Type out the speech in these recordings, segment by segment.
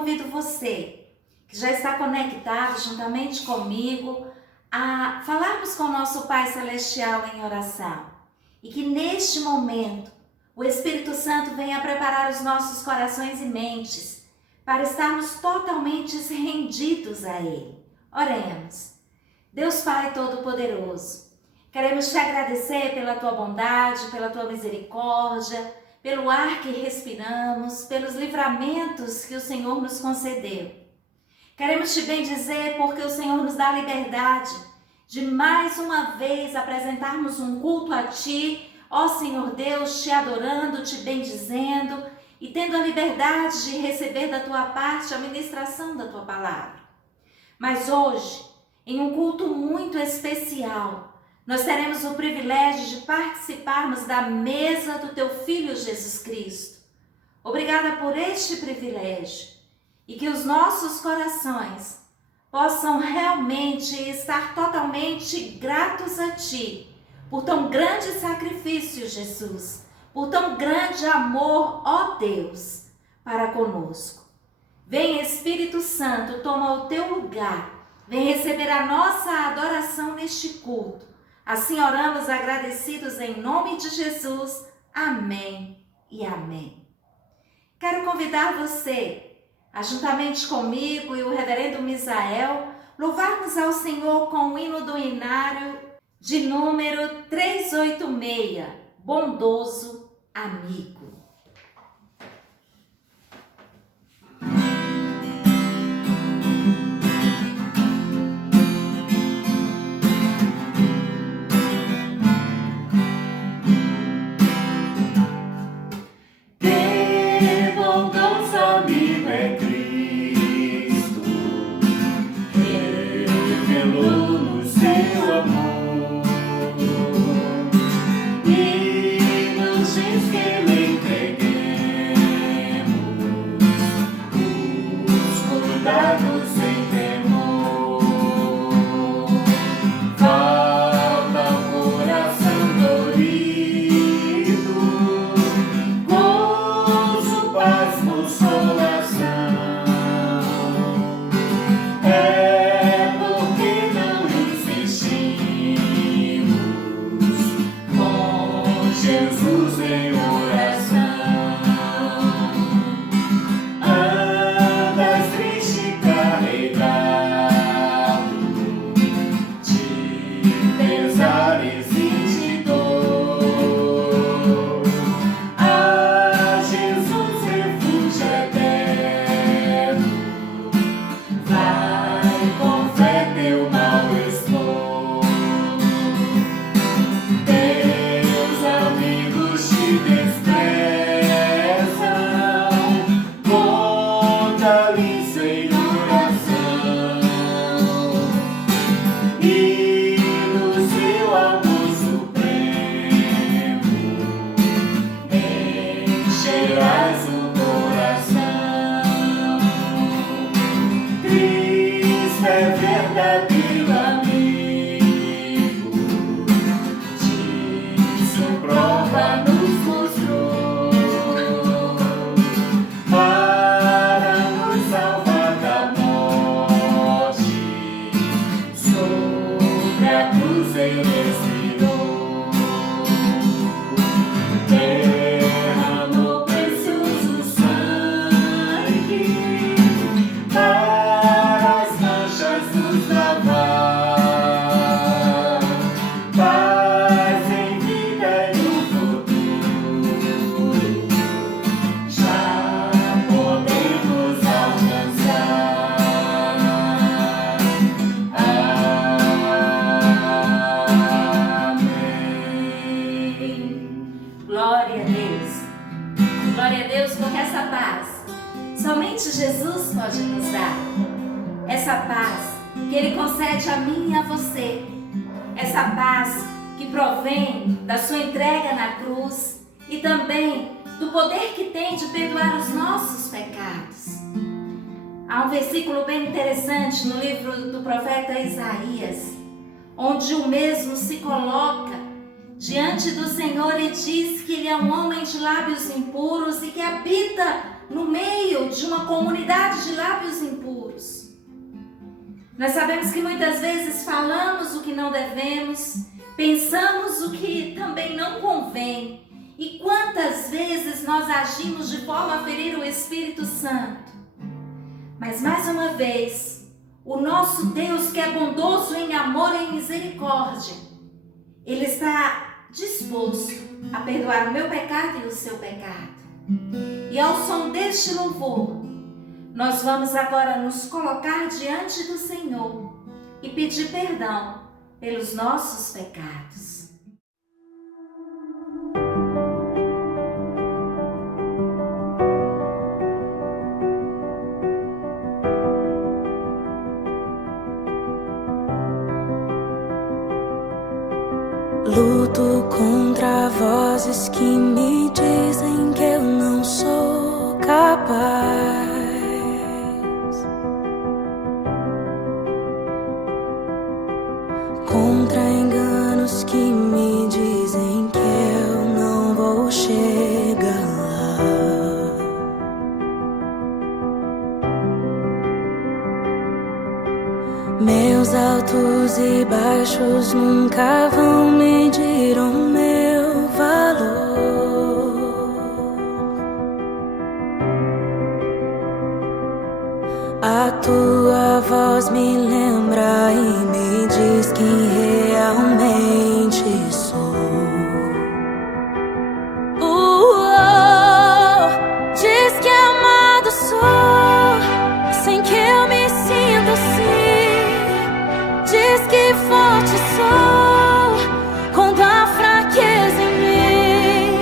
convido você, que já está conectado juntamente comigo, a falarmos com o nosso Pai Celestial em oração. E que neste momento o Espírito Santo venha preparar os nossos corações e mentes para estarmos totalmente rendidos a Ele. Oremos. Deus Pai Todo-Poderoso, queremos te agradecer pela tua bondade, pela tua misericórdia, pelo ar que respiramos, pelos livramentos que o Senhor nos concedeu. Queremos te bendizer porque o Senhor nos dá a liberdade de mais uma vez apresentarmos um culto a Ti, ó Senhor Deus, te adorando, te bendizendo e tendo a liberdade de receber da Tua parte a ministração da Tua palavra. Mas hoje, em um culto muito especial, nós teremos o privilégio de participarmos da mesa do Teu Filho Jesus Cristo. Obrigada por este privilégio e que os nossos corações possam realmente estar totalmente gratos a Ti por tão grande sacrifício, Jesus, por tão grande amor, ó Deus, para conosco. Vem, Espírito Santo, toma o Teu lugar, vem receber a nossa adoração neste culto. Assim oramos agradecidos em nome de Jesus. Amém e amém. Quero convidar você, juntamente comigo e o reverendo Misael, louvarmos ao Senhor com o hino do inário de número 386, Bondoso Amigo. Somente Jesus pode nos dar essa paz que Ele concede a mim e a você, essa paz que provém da sua entrega na cruz e também do poder que tem de perdoar os nossos pecados. Há um versículo bem interessante no livro do profeta Isaías, onde o mesmo se coloca diante do Senhor e diz que Ele é um homem de lábios impuros e que habita no meio de uma comunidade de lábios impuros. Nós sabemos que muitas vezes falamos o que não devemos, pensamos o que também não convém. E quantas vezes nós agimos de forma a ferir o Espírito Santo. Mas mais uma vez, o nosso Deus, que é bondoso em amor e em misericórdia, Ele está disposto a perdoar o meu pecado e o seu pecado. E ao som deste louvor, nós vamos agora nos colocar diante do Senhor e pedir perdão pelos nossos pecados. Luto contra vozes que me dizem que eu não sou capaz, contra enganos que me dizem que eu não vou chegar lá. Meus altos e baixos nunca vão medir o meu valor. A tua voz me lembra e me diz quem realmente sou. Diz que amado sou, sem que eu me sinta assim. Diz que forte sou quando há fraqueza em mim,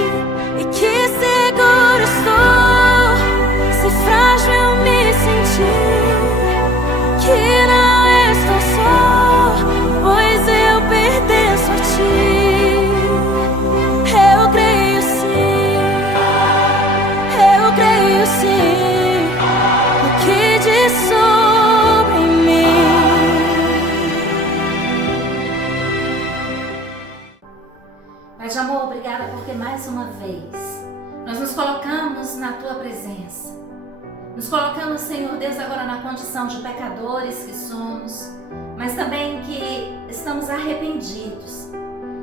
e que seguro estou se frágil eu me sentir, que não estou só, pois eu pertenço a ti. Eu creio sim no que diz sobre mim. Pai de amor, obrigada porque mais uma vez nós nos colocamos na Tua presença. Nos colocamos, Senhor Deus, agora na condição de pecadores que somos, mas também que estamos arrependidos.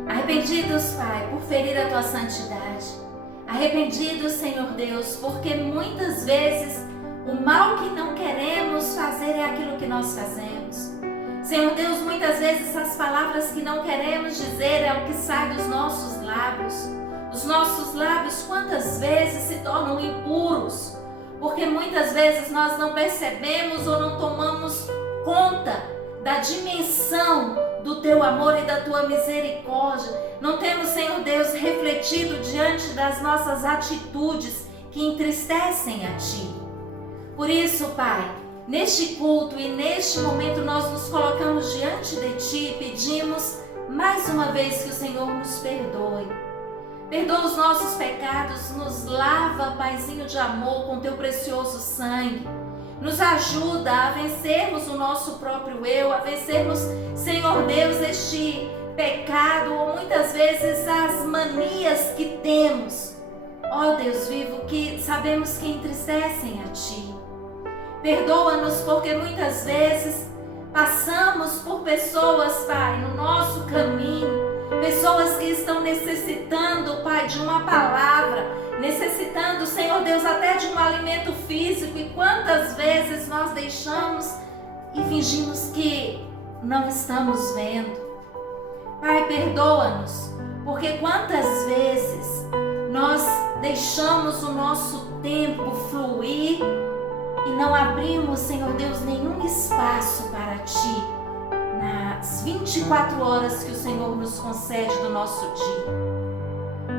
Arrependidos, Pai, por ferir a Tua santidade. Arrependidos, Senhor Deus, porque muitas vezes o mal que não queremos fazer é aquilo que nós fazemos. Senhor Deus, muitas vezes as palavras que não queremos dizer é o que sai dos nossos lábios. Os nossos lábios quantas vezes se tornam impuros, porque muitas vezes nós não percebemos ou não tomamos conta da dimensão do Teu amor e da Tua misericórdia. Não temos, Senhor Deus, refletido diante das nossas atitudes que entristecem a Ti. Por isso, Pai, neste culto e neste momento nós nos colocamos diante de Ti e pedimos mais uma vez que o Senhor nos perdoe. Perdoa os nossos pecados, nos lava, Paizinho de amor, com Teu precioso sangue. Nos ajuda a vencermos o nosso próprio eu, a vencermos, Senhor Deus, este pecado ou muitas vezes as manias que temos. Ó Deus vivo, que sabemos que entristecem a Ti. Perdoa-nos porque muitas vezes passamos por pessoas, Pai, no nosso caminho, pessoas que estão necessitando, Pai, de uma palavra, necessitando, Senhor Deus, até de um alimento físico, e quantas vezes nós deixamos e fingimos que não estamos vendo. Pai, perdoa-nos, porque quantas vezes nós deixamos o nosso tempo fluir e não abrimos, Senhor Deus, nenhum espaço para Ti nas 24 horas que o Senhor nos concede do nosso dia.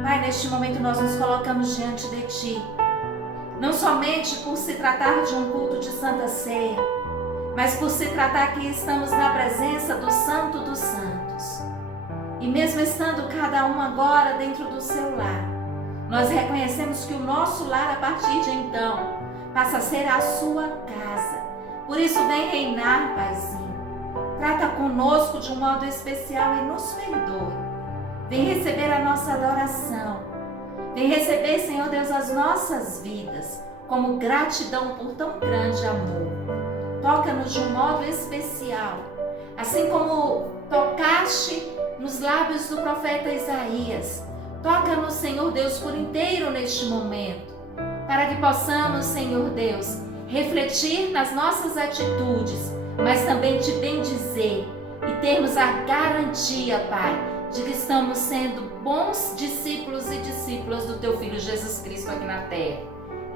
Pai, neste momento nós nos colocamos diante de Ti, não somente por se tratar de um culto de Santa Ceia, mas por se tratar que estamos na presença do Santo dos Santos. E mesmo estando cada um agora dentro do seu lar, nós reconhecemos que o nosso lar, a partir de então, passa a ser a sua casa. Por isso, vem reinar, Paizinho. Trata conosco de um modo especial e nos perdoe. Vem receber a nossa adoração. Vem receber, Senhor Deus, as nossas vidas. como gratidão por tão grande amor. Toca-nos de um modo especial, assim como tocaste nos lábios do profeta Isaías. Toca-nos, Senhor Deus, por inteiro neste momento, para que possamos, Senhor Deus, refletir nas nossas atitudes, mas também te bendizer e termos a garantia, Pai, de que estamos sendo bons discípulos e discípulas do Teu Filho Jesus Cristo aqui na terra.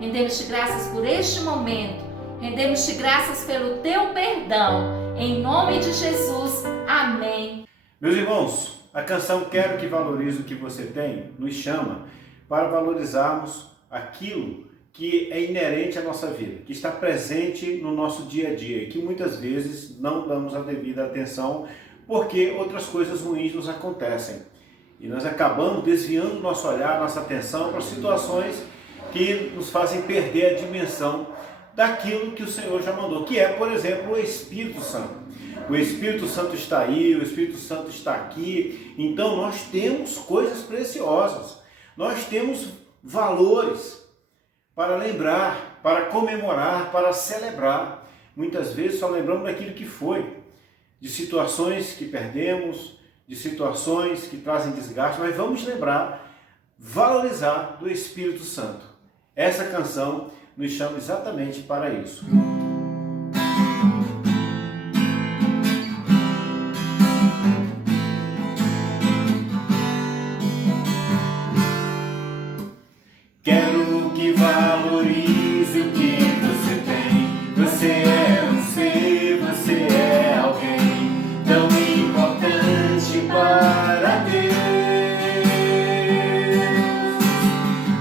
Rendemos-te graças por este momento, rendemos-te graças pelo Teu perdão, em nome de Jesus, amém. Meus irmãos, a canção Quero Que Valorize o Que Você Tem nos chama para valorizarmos aquilo que é inerente à nossa vida, que está presente no nosso dia a dia e que muitas vezes não damos a devida atenção porque outras coisas ruins nos acontecem. E nós acabamos desviando nosso olhar, nossa atenção para situações que nos fazem perder a dimensão daquilo que o Senhor já mandou, que é, por exemplo, o Espírito Santo. O Espírito Santo está aí, o Espírito Santo está aqui, então nós temos coisas preciosas, nós temos valores para lembrar, para comemorar, para celebrar. Muitas vezes só lembramos daquilo que foi, de situações que perdemos, de situações que trazem desgaste, mas vamos lembrar, valorizar do Espírito Santo. Essa canção nos chama exatamente para isso. Quero que valorize o que você tem. Você é um ser, você é alguém tão importante para Deus.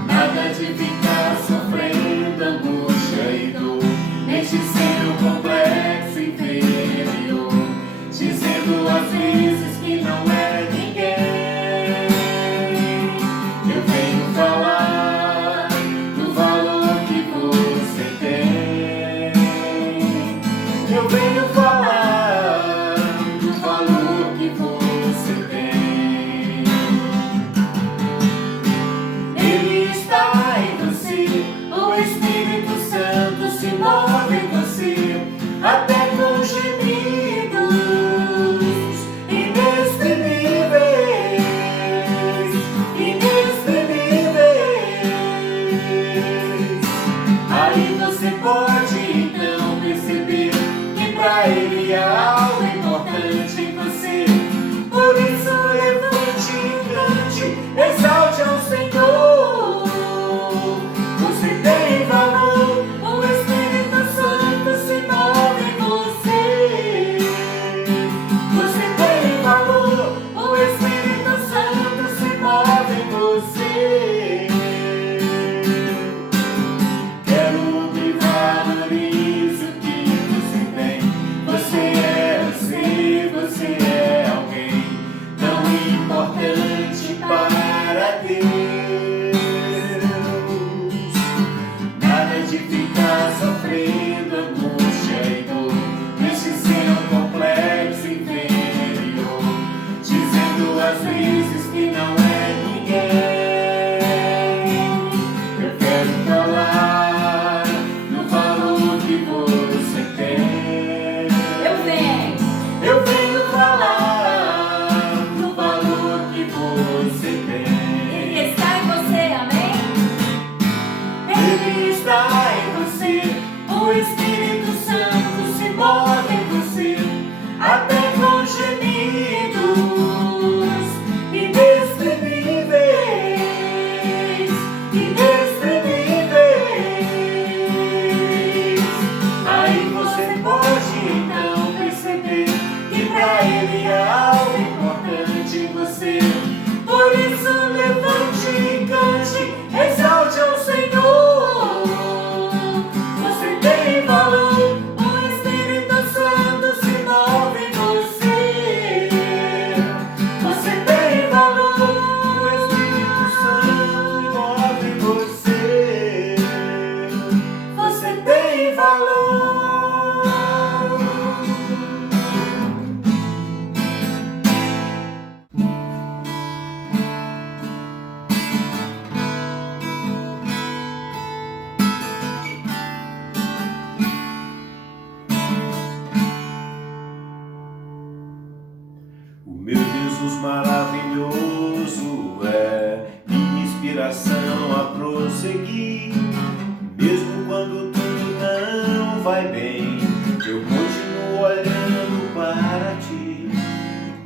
Nada de ficar sofrendo angústia e dor neste ser complexo e inferior, dizendo às vezes que não é ninguém. Eu venho falar do valor que você tem. Eu venho falar do valor que você tem. Ele está em você, o Espírito Santo se move em você, até com gemidos inexprimíveis, inexprimíveis. Aí você pode então perceber que pra Jesus maravilhoso é minha inspiração a prosseguir. Mesmo quando tudo não vai bem, eu continuo olhando para ti,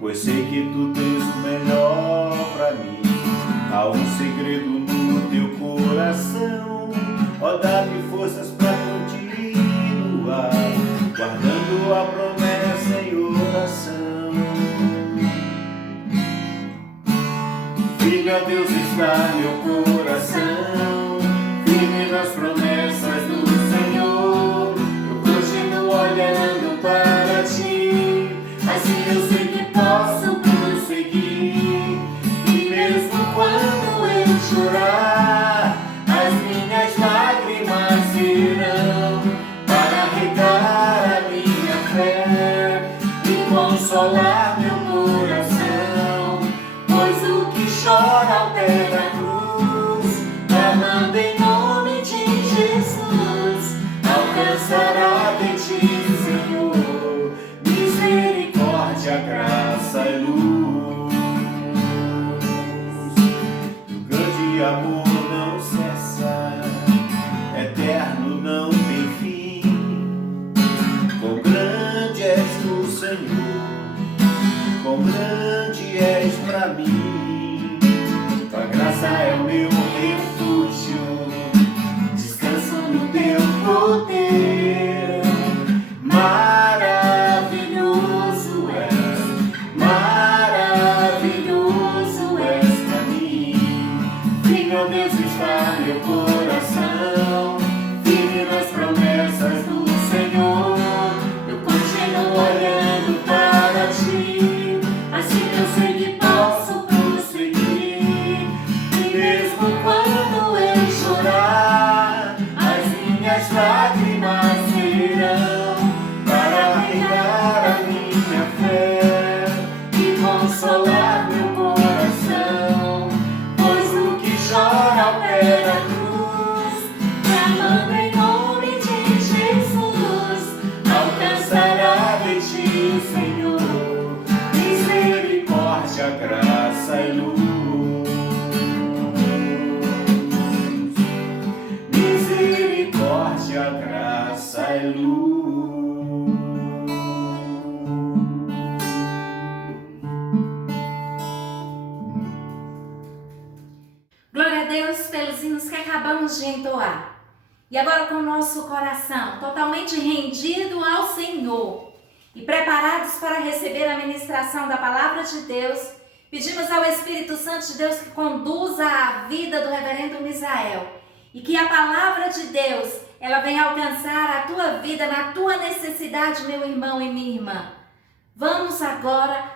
pois sei que tu tens o melhor para mim. Há um segredo no teu coração, ó, dá-me forças para continuar, guardando a promessa em oração. Firme a Deus está meu coração, firme nas promessas do Senhor. Eu continuo olhando para ti, assim eu sei que posso prosseguir. E mesmo quando eu chorar, as minhas lágrimas irão para regar a minha fé e consolar meu coração, pois o que chora ao pé da cruz, clamando em nome de Jesus, alcançará de ti, Senhor, misericórdia, graça e luz. O grande amor não cessa, eterno, não tem fim. Quão grande és tu, Senhor, quão grande és pra mim. Tua graça é o meu refúgio, descanso no teu poder. Maravilhoso és pra mim. Firme, ó Deus, está meu coração, firme nas promessas do Senhor. Eu continuo olhando para ti, assim eu sei que posso prosseguir. E mesmo quando eu chorar, as minhas lágrimas irão para regar a minha fé e consolar meu coração, pois o que chora ao pé da cruz, clamando em nome de Jesus, alcançará de ti, Senhor, misericórdia, graça e luz. Misericórdia, graça e luz. Glória a Deus pelos hinos que acabamos de entoar. E agora com o nosso coração totalmente rendido ao Senhor e preparados para receber a ministração da Palavra de Deus, pedimos ao Espírito Santo de Deus que conduza a vida do reverendo Misael e que a Palavra de Deus, ela venha alcançar a tua vida na tua necessidade, meu irmão e minha irmã. Vamos agora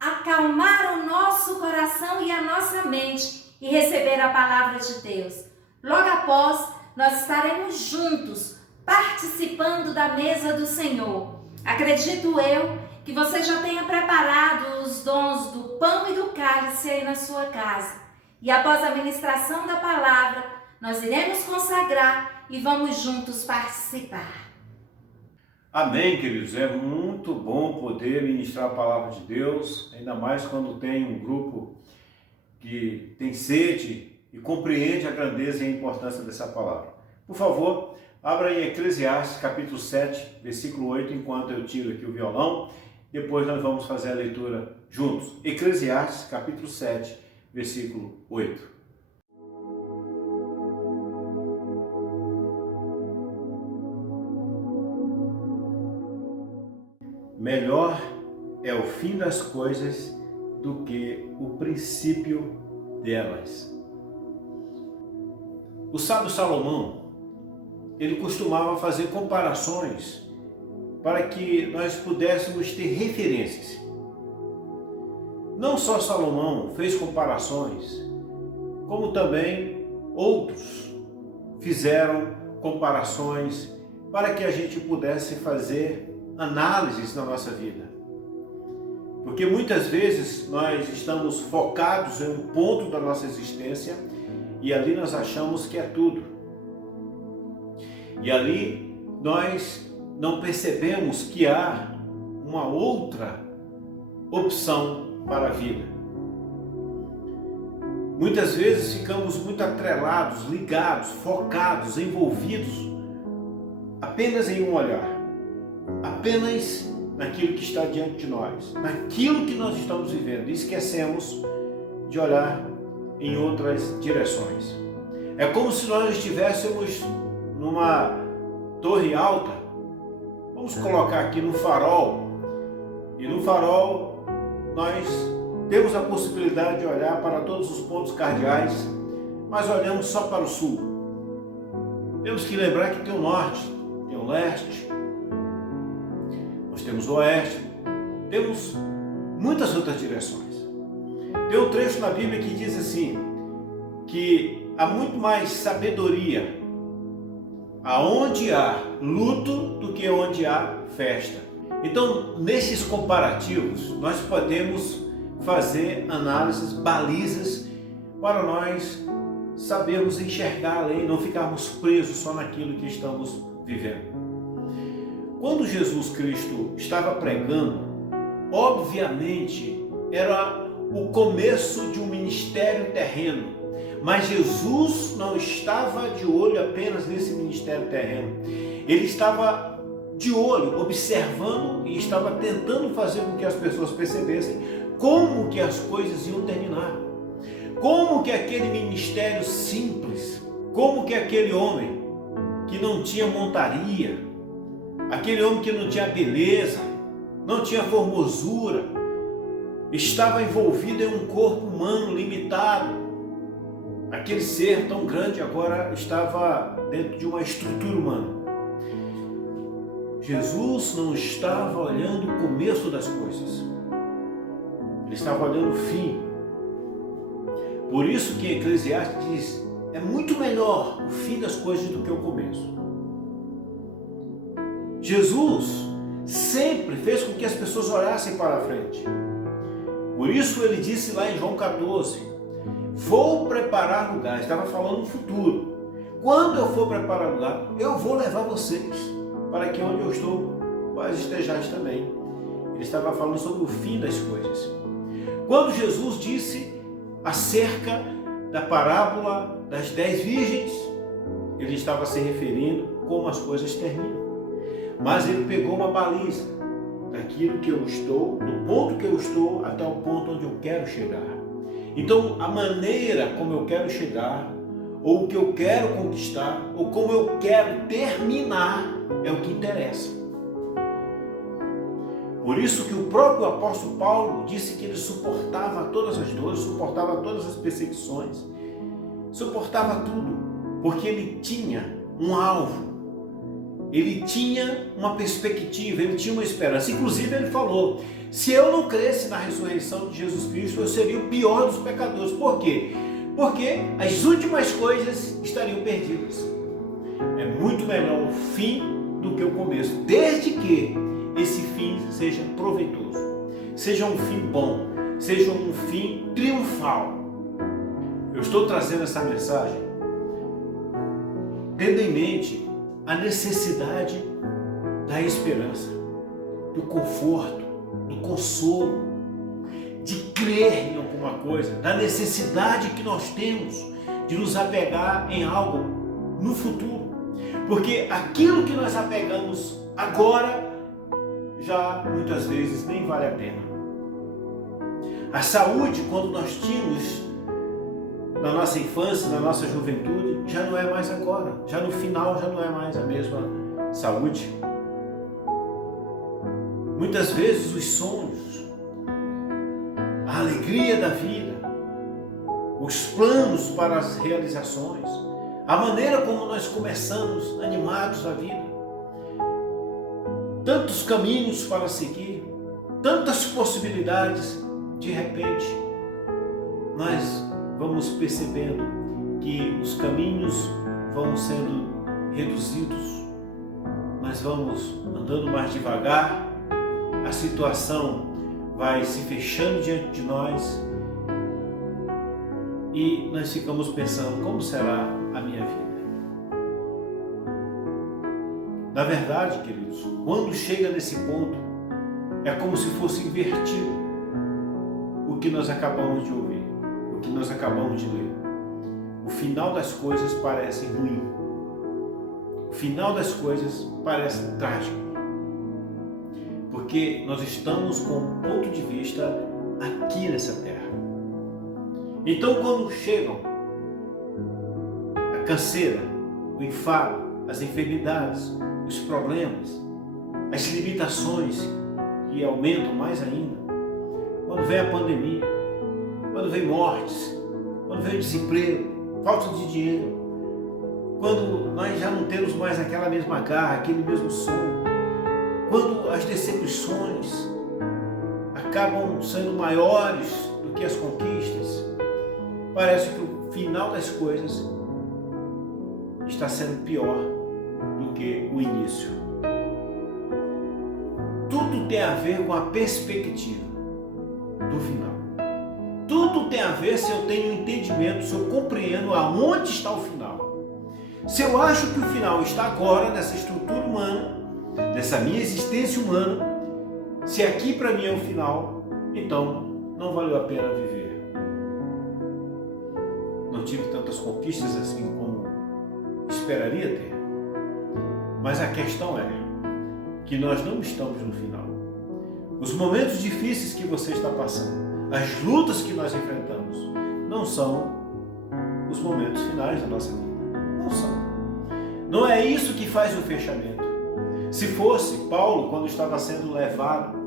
acalmar o nosso coração e a nossa mente e receber a Palavra de Deus. Logo após, nós estaremos juntos, participando da mesa do Senhor. Acredito eu que você já tenha preparado os dons do pão e do cálice aí na sua casa. E após a ministração da palavra, nós iremos consagrar e vamos juntos participar. Amém, queridos. É muito bom poder ministrar a palavra de Deus, ainda mais quando tem um grupo que tem sede e compreende a grandeza e a importância dessa palavra. Por favor, abra em Eclesiastes capítulo 7, versículo 8, enquanto eu tiro aqui o violão. Depois nós vamos fazer a leitura juntos. Eclesiastes capítulo 7, versículo 8. Melhor é o fim das coisas do que o princípio delas. O sábio Salomão, ele costumava fazer comparações para que nós pudéssemos ter referências. Não só Salomão fez comparações, como também outros fizeram comparações para que a gente pudesse fazer análises na nossa vida. Porque muitas vezes nós estamos focados em um ponto da nossa existência e ali nós achamos que é tudo. E ali nós não percebemos que há uma outra opção para a vida. Muitas vezes ficamos muito atrelados, ligados, focados, envolvidos apenas em um olhar, apenas naquilo que está diante de nós, naquilo que nós estamos vivendo, e esquecemos de olhar em outras direções. É como se nós estivéssemos numa torre alta, vamos colocar aqui no farol, e no farol nós temos a possibilidade de olhar para todos os pontos cardeais, mas olhamos só para o sul. Temos que lembrar que tem o norte, tem o leste, nós temos o oeste, temos muitas outras direções. Tem um trecho na Bíblia que diz assim, que há muito mais sabedoria aonde há luto do que onde há festa. Então, nesses comparativos, nós podemos fazer análises, balizas, para nós sabermos enxergar a lei, não ficarmos presos só naquilo que estamos vivendo. Quando Jesus Cristo estava pregando, obviamente era o começo de um ministério terreno, mas Jesus não estava de olho apenas nesse ministério terreno. Ele estava de olho, observando e estava tentando fazer com que as pessoas percebessem como que as coisas iam terminar. Como que aquele ministério simples, como que aquele homem que não tinha montaria, aquele homem que não tinha beleza, não tinha formosura, estava envolvido em um corpo humano limitado. Aquele ser tão grande agora estava dentro de uma estrutura humana. Jesus não estava olhando o começo das coisas. Ele estava olhando o fim. Por isso que Eclesiastes diz, é muito melhor o fim das coisas do que o começo. Jesus sempre fez com que as pessoas olhassem para a frente. Por isso ele disse lá em João 14, vou preparar lugar, estava falando no futuro. Quando eu for preparar lugar, eu vou levar vocês para que onde eu estou, vós estejais também. Ele estava falando sobre o fim das coisas. Quando Jesus disse acerca da parábola das 10 virgens, ele estava se referindo como as coisas terminam. Mas ele pegou uma baliza daquilo que eu estou, do ponto que eu estou até o ponto onde eu quero chegar. Então, a maneira como eu quero chegar, ou o que eu quero conquistar, ou como eu quero terminar, é o que interessa. Por isso que o próprio apóstolo Paulo disse que ele suportava todas as dores, suportava todas as perseguições, suportava tudo, porque ele tinha um alvo, ele tinha uma perspectiva, ele tinha uma esperança. Inclusive ele falou, se eu não cresce na ressurreição de Jesus Cristo, eu seria o pior dos pecadores. Por quê? Porque as últimas coisas estariam perdidas. É muito melhor o fim do que o começo, desde que esse fim seja proveitoso, seja um fim bom, seja um fim triunfal. Eu estou trazendo essa mensagem tendo em mente a necessidade da esperança, do conforto, do consolo, de crer em alguma coisa, da necessidade que nós temos de nos apegar em algo no futuro. Porque aquilo que nós apegamos agora já muitas vezes nem vale a pena. A saúde, quando nós tínhamos na nossa infância, na nossa juventude, já não é mais agora. Já no final já não é mais a mesma saúde. Muitas vezes os sonhos, a alegria da vida, os planos para as realizações, a maneira como nós começamos animados a vida, tantos caminhos para seguir, tantas possibilidades, de repente nós vamos percebendo que os caminhos vão sendo reduzidos, nós vamos andando mais devagar, a situação vai se fechando diante de nós e nós ficamos pensando, como será a minha vida? Na verdade, queridos, quando chega nesse ponto, é como se fosse invertido. o que nós acabamos de ouvir, o que nós acabamos de ler. O final das coisas parece ruim. O final das coisas parece trágico. Porque nós estamos com um ponto de vista aqui nessa terra. Então, quando chegam a canseira, o enfado, as enfermidades, os problemas, as limitações que aumentam mais ainda, quando vem a pandemia, quando vem mortes, quando vem o desemprego, falta de dinheiro, quando nós já não temos mais aquela mesma garra, aquele mesmo sonho, quando as decepções acabam sendo maiores do que as conquistas, parece que o final das coisas está sendo pior do que o início. Tudo tem a ver com a perspectiva do final. Tudo tem a ver se eu tenho entendimento, se eu compreendo aonde está o final. Se eu acho que o final está agora nessa estrutura humana, nessa minha existência humana, se aqui para mim é o final, então não valeu a pena viver. Não tive tantas conquistas assim como esperaria ter. Mas a questão é que nós não estamos no final. Os momentos difíceis que você está passando, as lutas que nós enfrentamos, não são os momentos finais da nossa vida. Não são. Não é isso que faz o fechamento. Se fosse, Paulo, quando estava sendo levado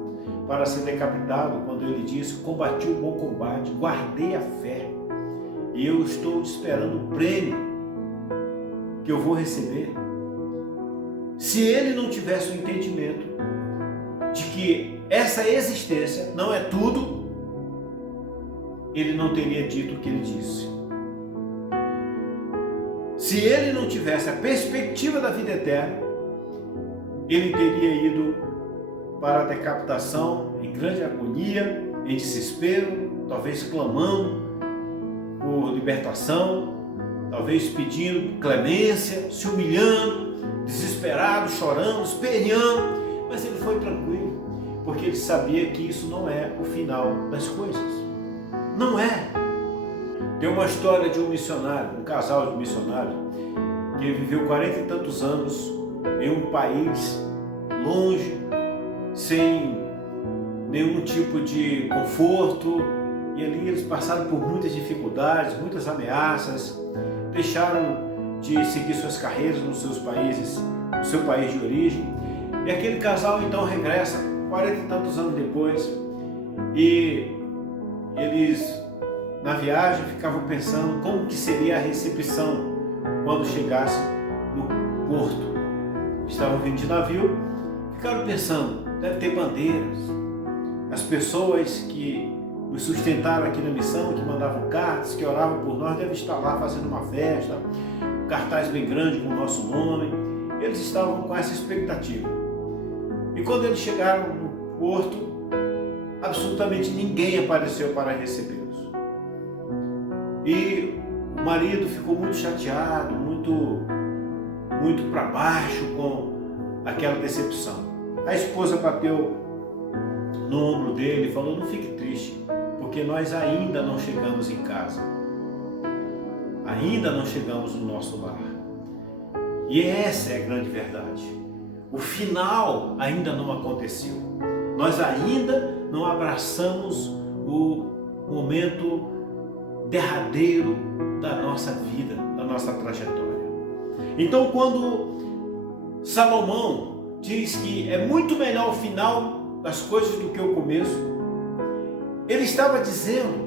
para ser decapitado, quando ele disse: combati o bom combate, guardei a fé, e eu estou esperando o prêmio que eu vou receber. Se ele não tivesse o entendimento de que essa existência não é tudo, ele não teria dito o que ele disse. Se ele não tivesse a perspectiva da vida eterna, ele teria ido para a decapitação em grande agonia, em desespero, talvez clamando por libertação, talvez pedindo clemência, se humilhando, desesperado, chorando, esperneando, mas ele foi tranquilo, porque ele sabia que isso não é o final das coisas. Não é. Tem uma história de um missionário, um casal de missionários, que viveu 40 e tantos anos em um país longe, sem nenhum tipo de conforto, e ali eles passaram por muitas dificuldades, muitas ameaças, deixaram de seguir suas carreiras nos seus países, no seu país de origem, e aquele casal então regressa 40 e tantos anos depois, e eles na viagem ficavam pensando como que seria a recepção quando chegasse no porto. Estavam vindo de navio, ficaram pensando, deve ter bandeiras, as pessoas que nos sustentaram aqui na missão, que mandavam cartas, que oravam por nós, devem estar lá fazendo uma festa, um cartaz bem grande com o nosso nome. Eles estavam com essa expectativa. E quando eles chegaram no porto, absolutamente ninguém apareceu para recebê-los. E o marido ficou muito chateado, muito para baixo com aquela decepção. A esposa bateu no ombro dele e falou: não fique triste, porque nós ainda não chegamos em casa. Ainda não chegamos no nosso lar. E essa é a grande verdade. O final ainda não aconteceu. Nós ainda não abraçamos o momento derradeiro da nossa vida, da nossa trajetória. Então, quando Salomão diz que é muito melhor o final das coisas do que o começo, ele estava dizendo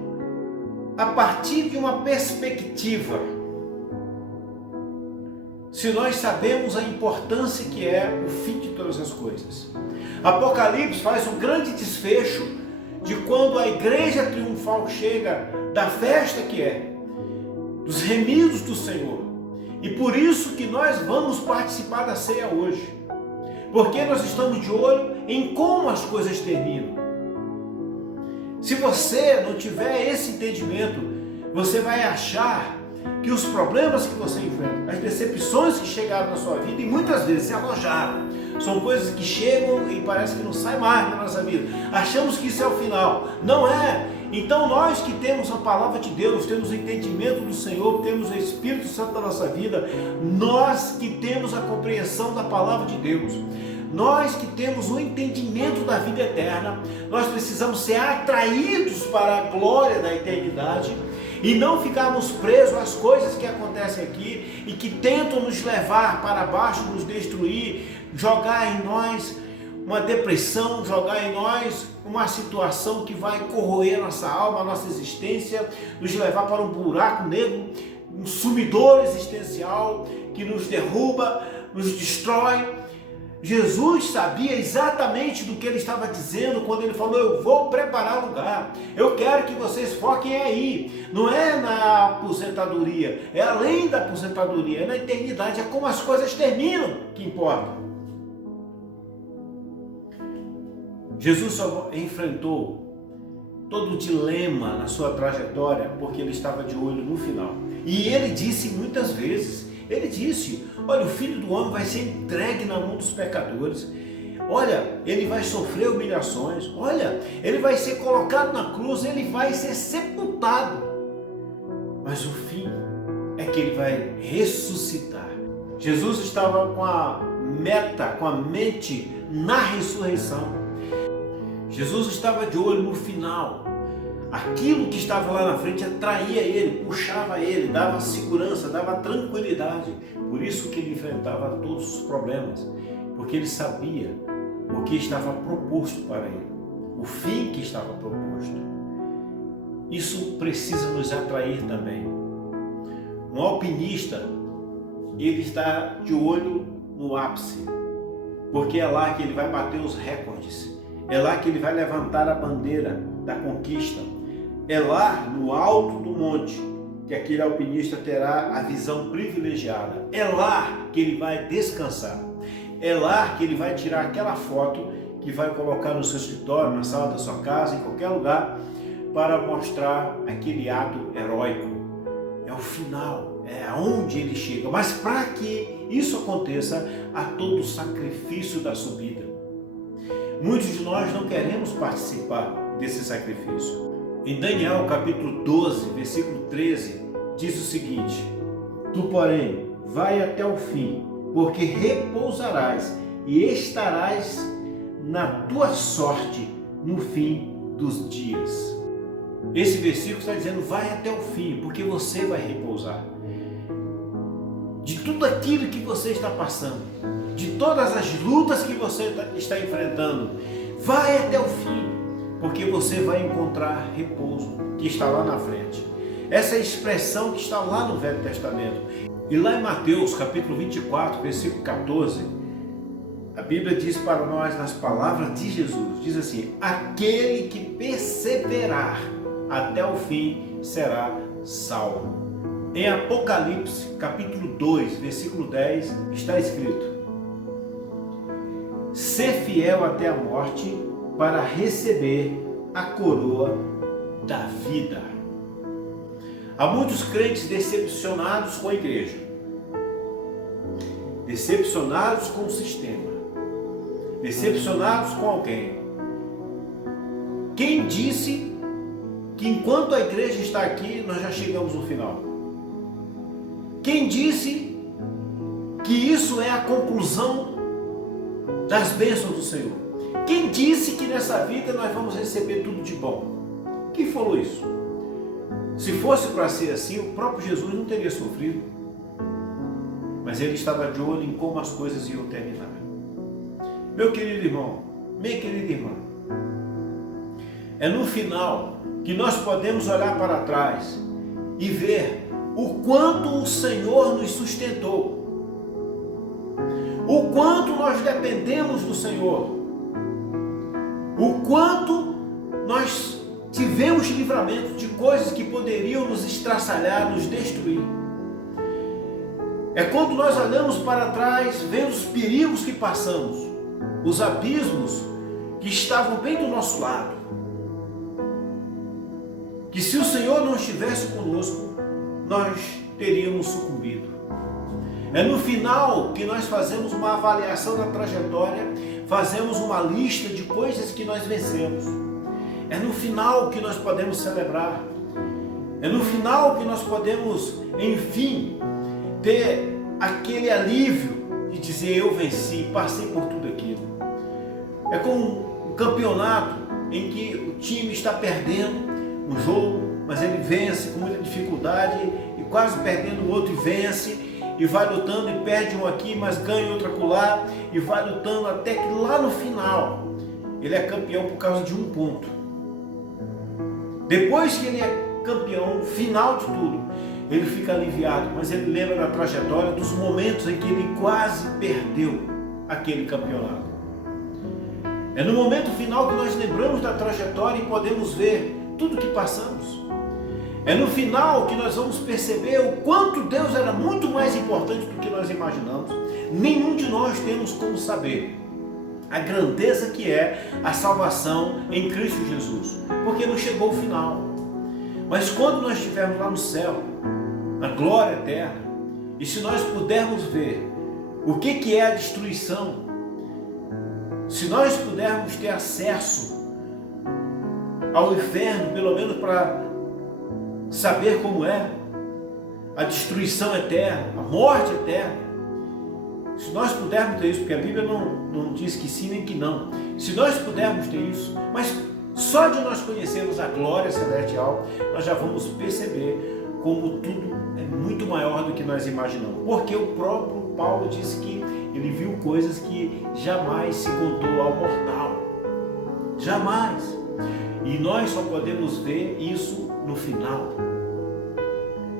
a partir de uma perspectiva. Se nós sabemos a importância que é o fim de todas as coisas. Apocalipse faz um grande desfecho de quando a igreja triunfal chega da festa que é, dos remidos do Senhor. E por isso que nós vamos participar da ceia hoje. Porque nós estamos de olho em como as coisas terminam. Se você não tiver esse entendimento, você vai achar que os problemas que você enfrenta, as decepções que chegaram na sua vida e muitas vezes se alojaram São coisas que chegam e parece que não sai mais na nossa vida. Achamos que isso é o final. Não é. Então nós que temos a palavra de Deus, temos o entendimento do Senhor, temos o Espírito Santo na nossa vida, nós que temos a compreensão da palavra de Deus, nós que temos o entendimento da vida eterna, nós precisamos ser atraídos para a glória da eternidade e não ficarmos presos às coisas que acontecem aqui e que tentam nos levar para baixo, nos destruir, jogar em nós uma depressão, jogar em nós uma situação que vai corroer nossa alma, nossa existência, nos levar para um buraco negro, um sumidor existencial que nos derruba, nos destrói. Jesus sabia exatamente do que ele estava dizendo quando ele falou: eu vou preparar lugar, eu quero que vocês foquem aí, não é na aposentadoria, é além da aposentadoria, é na eternidade, é como as coisas terminam que importa. Jesus só enfrentou todo o dilema na sua trajetória porque ele estava de olho no final. E ele disse muitas vezes, ele disse: olha, o Filho do Homem vai ser entregue na mão dos pecadores. Olha, ele vai sofrer humilhações. Olha, ele vai ser colocado na cruz, ele vai ser sepultado. Mas o fim é que ele vai ressuscitar. Jesus estava com a meta, com a mente na ressurreição. Jesus estava de olho no final. Aquilo que estava lá na frente atraía ele, puxava ele, dava segurança, dava tranquilidade. Por isso que ele enfrentava todos os problemas, porque ele sabia o que estava proposto para ele, o fim que estava proposto. Isso precisa nos atrair também. Um alpinista, ele está de olho no ápice, porque é lá que ele vai bater os recordes. É lá que ele vai levantar a bandeira da conquista. É lá, no alto do monte, que aquele alpinista terá a visão privilegiada. É lá que ele vai descansar. É lá que ele vai tirar aquela foto que vai colocar no seu escritório, na sala da sua casa, em qualquer lugar, para mostrar aquele ato heróico. É o final, é aonde ele chega. Mas para que isso aconteça, há todo o sacrifício da subida. Muitos de nós não queremos participar desse sacrifício. Em Daniel capítulo 12, versículo 13, diz o seguinte: tu, porém, vai até o fim, porque repousarás e estarás na tua sorte no fim dos dias. Esse versículo está dizendo: vai até o fim, porque você vai repousar. De tudo aquilo que você está passando, de todas as lutas que você está enfrentando, vai até o fim, porque você vai encontrar repouso que está lá na frente. Essa é a expressão que está lá no Velho Testamento. E lá em Mateus capítulo 24, versículo 14, a Bíblia diz para nós, nas palavras de Jesus, diz assim: aquele que perseverar até o fim será salvo. Em Apocalipse capítulo 2, versículo 10, está escrito: ser fiel até a morte para receber a coroa da vida. Há muitos crentes decepcionados com a igreja, decepcionados com o sistema, decepcionados com alguém. Quem disse que enquanto a igreja está aqui, nós já chegamos no final? Quem disse que isso é a conclusão das bênçãos do Senhor? Quem disse que nessa vida nós vamos receber tudo de bom? Quem falou isso? Se fosse para ser assim, o próprio Jesus não teria sofrido. Mas ele estava de olho em como as coisas iam terminar. Meu querido irmão, minha querida irmã, é no final que nós podemos olhar para trás e ver o quanto o Senhor nos sustentou, o quanto nós dependemos do Senhor, o quanto nós tivemos livramento de coisas que poderiam nos estraçalhar, nos destruir. É quando nós olhamos para trás, vendo os perigos que passamos, os abismos que estavam bem do nosso lado, que se o Senhor não estivesse conosco, nós teríamos sucumbido. É no final que nós fazemos uma avaliação da trajetória, fazemos uma lista de coisas que nós vencemos. É no final que nós podemos celebrar. É no final que nós podemos, enfim, ter aquele alívio de dizer: eu venci, passei por tudo aquilo. É como um campeonato em que o time está perdendo um jogo, mas ele vence com muita dificuldade e quase perdendo o outro e vence. E vai lutando e perde um aqui, mas ganha outro acolá, e vai lutando até que lá no final ele é campeão por causa de um ponto. Depois que ele é campeão, no final de tudo, ele fica aliviado, mas ele lembra da trajetória dos momentos em que ele quase perdeu aquele campeonato. É no momento final que nós lembramos da trajetória e podemos ver tudo que passamos. É no final que nós vamos perceber o quanto Deus era muito mais importante do que nós imaginamos. Nenhum de nós temos como saber a grandeza que é a salvação em Cristo Jesus, porque não chegou o final. Mas quando nós estivermos lá no céu, na glória eterna, e se nós pudermos ver o que é a destruição, se nós pudermos ter acesso ao inferno, pelo menos para saber como é a destruição eterna, a morte eterna, se nós pudermos ter isso, porque a Bíblia não diz que sim nem que não, se nós pudermos ter isso, mas só de nós conhecermos a glória celestial, nós já vamos perceber como tudo é muito maior do que nós imaginamos, porque o próprio Paulo disse que ele viu coisas que jamais se contou ao mortal, jamais, e nós só podemos ver isso no final.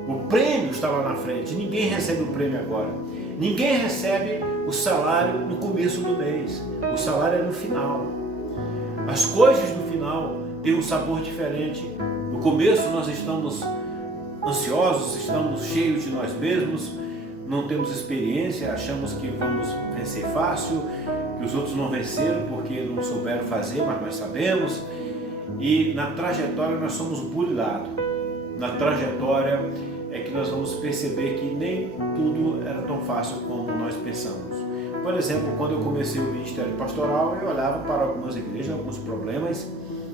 O prêmio está lá na frente. Ninguém recebe o prêmio agora. Ninguém recebe o salário no começo do mês. O salário é no final. As coisas no final têm um sabor diferente. No começo nós estamos ansiosos, estamos cheios de nós mesmos, não temos experiência, achamos que vamos vencer fácil, que os outros não venceram porque não souberam fazer, mas nós sabemos. E na trajetória nós somos burilados. Na trajetória é que nós vamos perceber que nem tudo era tão fácil como nós pensamos. Por exemplo, quando eu comecei o ministério pastoral, eu olhava para algumas igrejas, alguns problemas,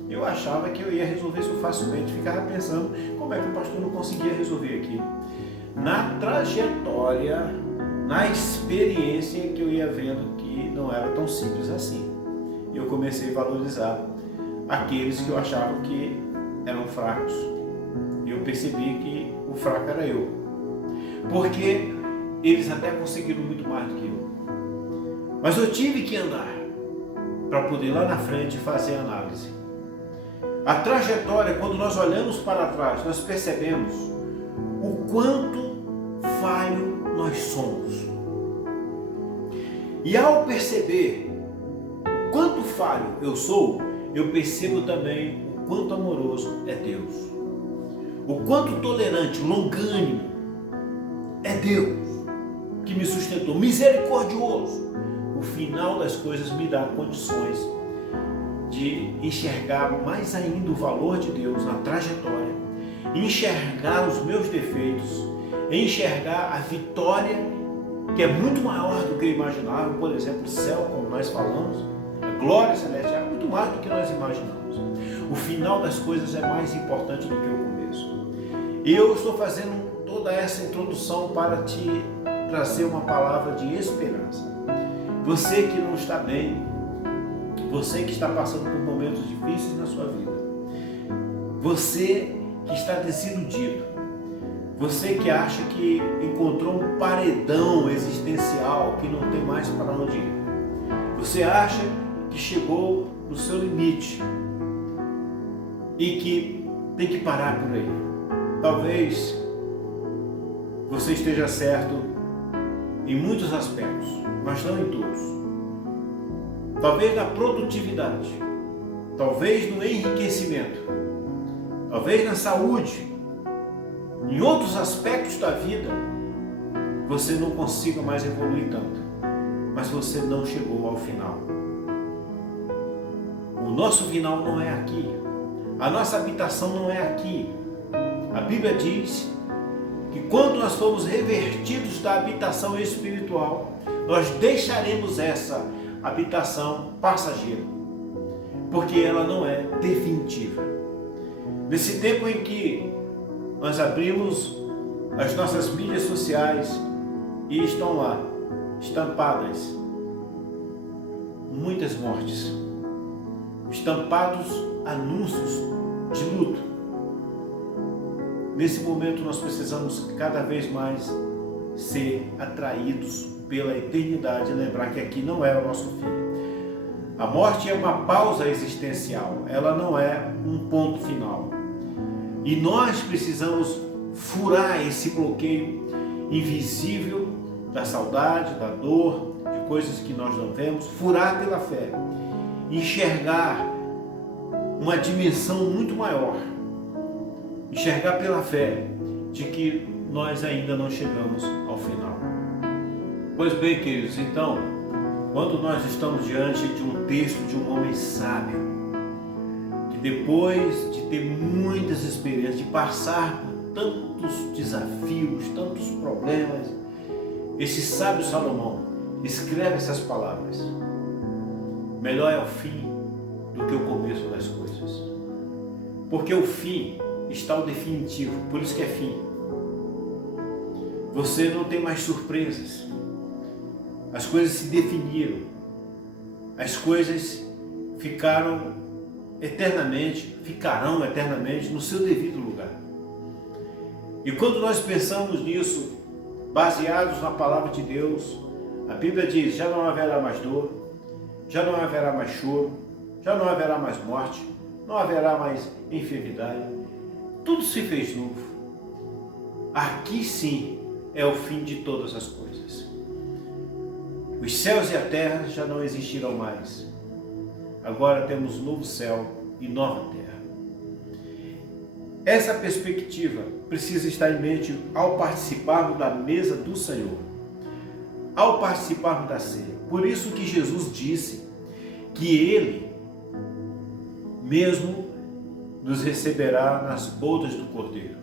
eu achava que eu ia resolver isso facilmente, ficava pensando como é que o pastor não conseguia resolver aquilo. Na trajetória, na experiência, que eu ia vendo que não era tão simples assim. Eu comecei a valorizar aqueles que eu achava que eram fracos. Eu percebi que o fraco era eu, porque eles até conseguiram muito mais do que eu, mas eu tive que andar para poder lá na frente fazer a análise. A trajetória, quando nós olhamos para trás, nós percebemos o quanto falho nós somos, e ao perceber o quanto falho eu sou, eu percebo também o quanto amoroso é Deus, o quanto tolerante, longânimo é Deus que me sustentou, misericordioso. O final das coisas me dá condições de enxergar mais ainda o valor de Deus na trajetória, enxergar os meus defeitos, enxergar a vitória que é muito maior do que eu imaginava. Por exemplo, o céu, como nós falamos, a glória celestial é muito mais do que nós imaginamos. O final das coisas é mais importante do que o começo. E eu estou fazendo toda essa introdução para te trazer uma palavra de esperança. Você que não está bem, você que está passando por momentos difíceis na sua vida, você que está desiludido, você que acha que encontrou um paredão existencial que não tem mais para onde ir, você acha que chegou no seu limite e que tem que parar por aí. Talvez você esteja certo em muitos aspectos, mas não em todos. Talvez na produtividade, talvez no enriquecimento, talvez na saúde, em outros aspectos da vida, você não consiga mais evoluir tanto, mas você não chegou ao final. O nosso final não é aqui, a nossa habitação não é aqui. A Bíblia diz que quando nós formos revertidos da habitação espiritual, nós deixaremos essa habitação passageira, porque ela não é definitiva. Nesse tempo em que nós abrimos as nossas mídias sociais e estão lá estampadas muitas mortes, estampados anúncios de luto. Nesse momento nós precisamos cada vez mais ser atraídos pela eternidade e lembrar que aqui não é o nosso fim. A morte é uma pausa existencial, ela não é um ponto final. E nós precisamos furar esse bloqueio invisível da saudade, da dor, de coisas que nós não vemos, furar pela fé, enxergar uma dimensão muito maior, enxergar pela fé de que nós ainda não chegamos ao final. Pois bem, queridos, então, quando nós estamos diante de um texto de um homem sábio, que depois de ter muitas experiências, de passar por tantos desafios, tantos problemas, esse sábio Salomão escreve essas palavras: melhor é o fim do que o começo das coisas, porque o fim está o definitivo, por isso que é fim. Você não tem mais surpresas, as coisas se definiram, as coisas ficarão eternamente no seu devido lugar. E quando nós pensamos nisso, baseados na palavra de Deus, a Bíblia diz: já não haverá mais dor, já não haverá mais choro, já não haverá mais morte, não haverá mais enfermidade, tudo se fez novo. Aqui sim é o fim de todas as coisas. Os céus e a terra já não existirão mais. Agora temos novo céu e nova terra. Essa perspectiva precisa estar em mente ao participarmos da mesa do Senhor, ao participarmos da ceia. Por isso que Jesus disse que Ele mesmo nos receberá nas bodas do Cordeiro,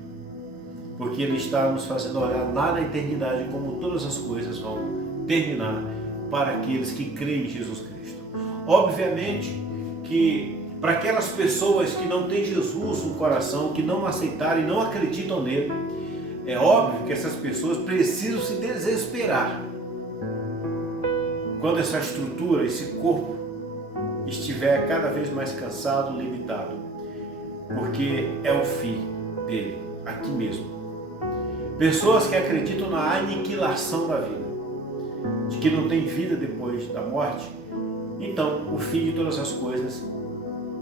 porque Ele está nos fazendo olhar lá na eternidade como todas as coisas vão terminar para aqueles que creem em Jesus Cristo. Obviamente que para aquelas pessoas que não têm Jesus no coração, que não aceitaram e não acreditam nele, é óbvio que essas pessoas precisam se desesperar quando essa estrutura, esse corpo estiver cada vez mais cansado, limitado, porque é o fim dele, aqui mesmo. Pessoas que acreditam na aniquilação da vida, de que não tem vida depois da morte, então o fim de todas as coisas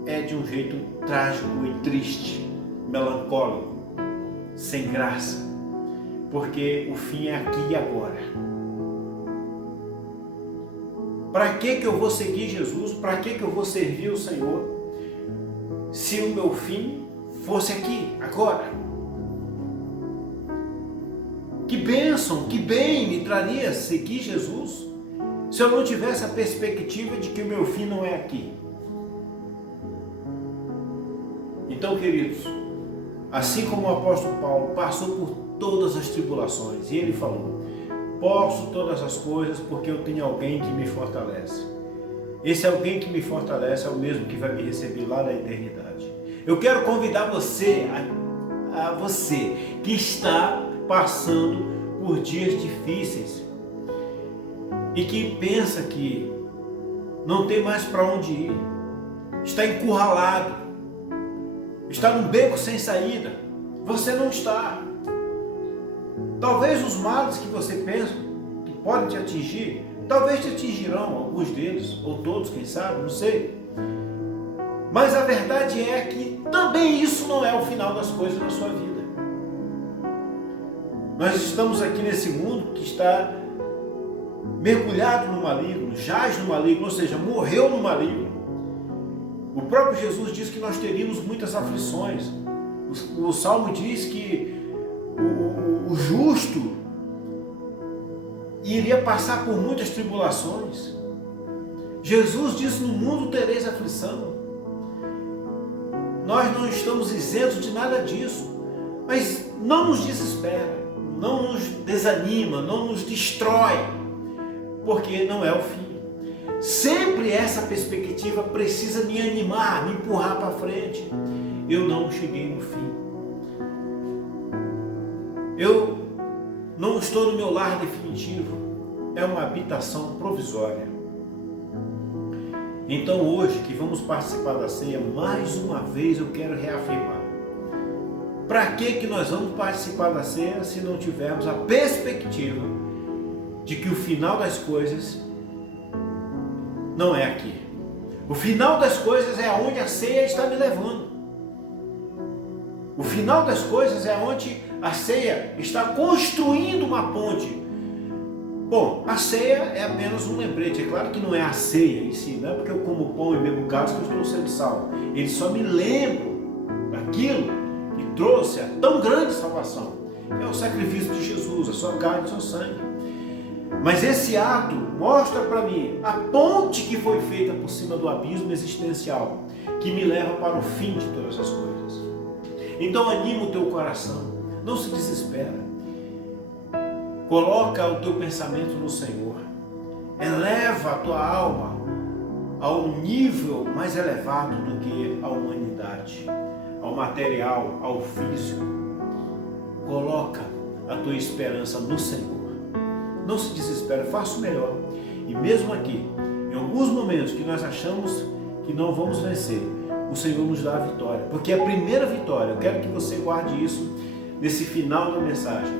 é de um jeito trágico e triste, melancólico, sem graça, porque o fim é aqui e agora. Para que eu vou seguir Jesus? Para que eu vou servir o Senhor se o meu fim fosse aqui, agora? Que bênção, que bem me traria seguir Jesus se eu não tivesse a perspectiva de que o meu fim não é aqui. Então, queridos, assim como o apóstolo Paulo passou por todas as tribulações, e ele falou: posso todas as coisas porque eu tenho alguém que me fortalece. Esse alguém que me fortalece é o mesmo que vai me receber lá na eternidade. Eu quero convidar você, a você que está passando por dias difíceis e que pensa que não tem mais para onde ir, está encurralado, está num beco sem saída. Você não está. Talvez os males que você pensa que podem te atingir, talvez te atingirão, alguns deles, ou todos, quem sabe, não sei. Mas a verdade é que também isso não é o final das coisas na sua vida. Nós estamos aqui nesse mundo que está mergulhado no maligno, jaz no maligno, ou seja, morreu no maligno. O próprio Jesus diz que nós teríamos muitas aflições. O Salmo diz que o justo iria passar por muitas tribulações. Jesus disse: no mundo tereis aflição. Nós não estamos isentos de nada disso, mas não nos desespera, não nos desanima, não nos destrói, porque não é o fim. Sempre essa perspectiva precisa me animar, me empurrar para frente. Eu não cheguei no fim. Eu não estou no meu lar definitivo. É uma habitação provisória. Então hoje que vamos participar da ceia, mais uma vez eu quero reafirmar. Para que nós vamos participar da ceia se não tivermos a perspectiva de que o final das coisas não é aqui? O final das coisas é aonde a ceia está me levando. O final das coisas é onde a ceia está construindo uma ponte. Bom, a ceia é apenas um lembrete. É claro que não é a ceia em si, não é porque eu como pão e bebo cálice que eu estou sendo salvo. Ele só me lembra daquilo que trouxe a tão grande salvação. É o sacrifício de Jesus, a sua carne e o seu sangue. Mas esse ato mostra para mim a ponte que foi feita por cima do abismo existencial, que me leva para o fim de todas as coisas. Então anima o teu coração, não se desespera. Coloca o teu pensamento no Senhor. Eleva a tua alma ao nível mais elevado do que a humanidade, ao material, ao físico. Coloca a tua esperança no Senhor. Não se desespera, faça o melhor. E mesmo aqui, em alguns momentos que nós achamos que não vamos vencer, o Senhor nos dá a vitória. Porque a primeira vitória, eu quero que você guarde isso nesse final da mensagem.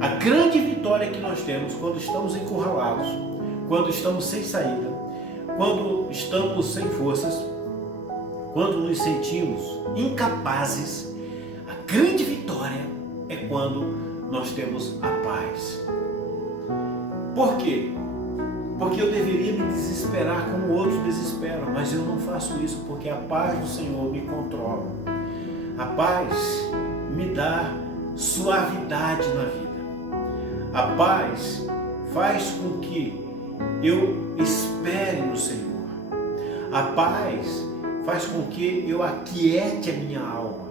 A grande vitória que nós temos quando estamos encurralados, quando estamos sem saída, quando estamos sem forças, quando nos sentimos incapazes, a grande vitória é quando nós temos a paz. Por quê? Porque eu deveria me desesperar como outros desesperam, mas eu não faço isso porque a paz do Senhor me controla. A paz me dá suavidade na vida. A paz faz com que eu espere no Senhor. A paz faz com que eu aquiete a minha alma.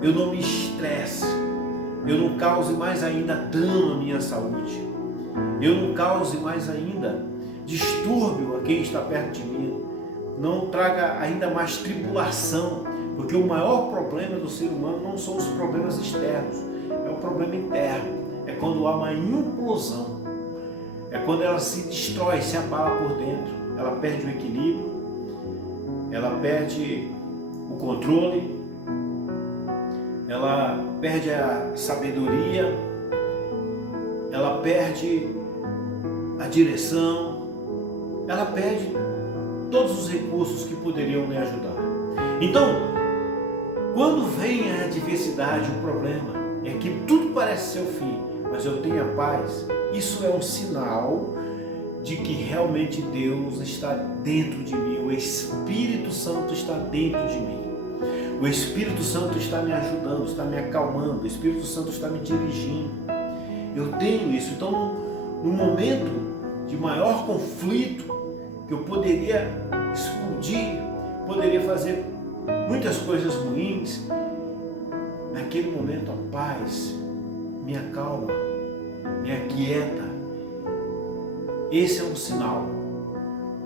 Eu não me estresse. Eu não cause mais ainda dano à minha saúde. Eu não cause mais ainda distúrbio a quem está perto de mim. Não traga ainda mais tribulação. Porque o maior problema do ser humano não são os problemas externos. É o problema interno. É quando há uma implosão. É quando ela se destrói, se abala por dentro. Ela perde o equilíbrio. Ela perde o controle. Ela perde a sabedoria. Ela perde a direção. Ela perde todos os recursos que poderiam me ajudar. Então, quando vem a adversidade, o problema é que tudo parece ser o fim, mas eu tenho a paz. Isso é um sinal de que realmente Deus está dentro de mim, o Espírito Santo está dentro de mim. O Espírito Santo está me ajudando, está me acalmando, o Espírito Santo está me dirigindo. Eu tenho isso. Então, no momento de maior conflito, que eu poderia explodir, poderia fazer muitas coisas ruins, naquele momento a paz me acalma, me aquieta. Esse é um sinal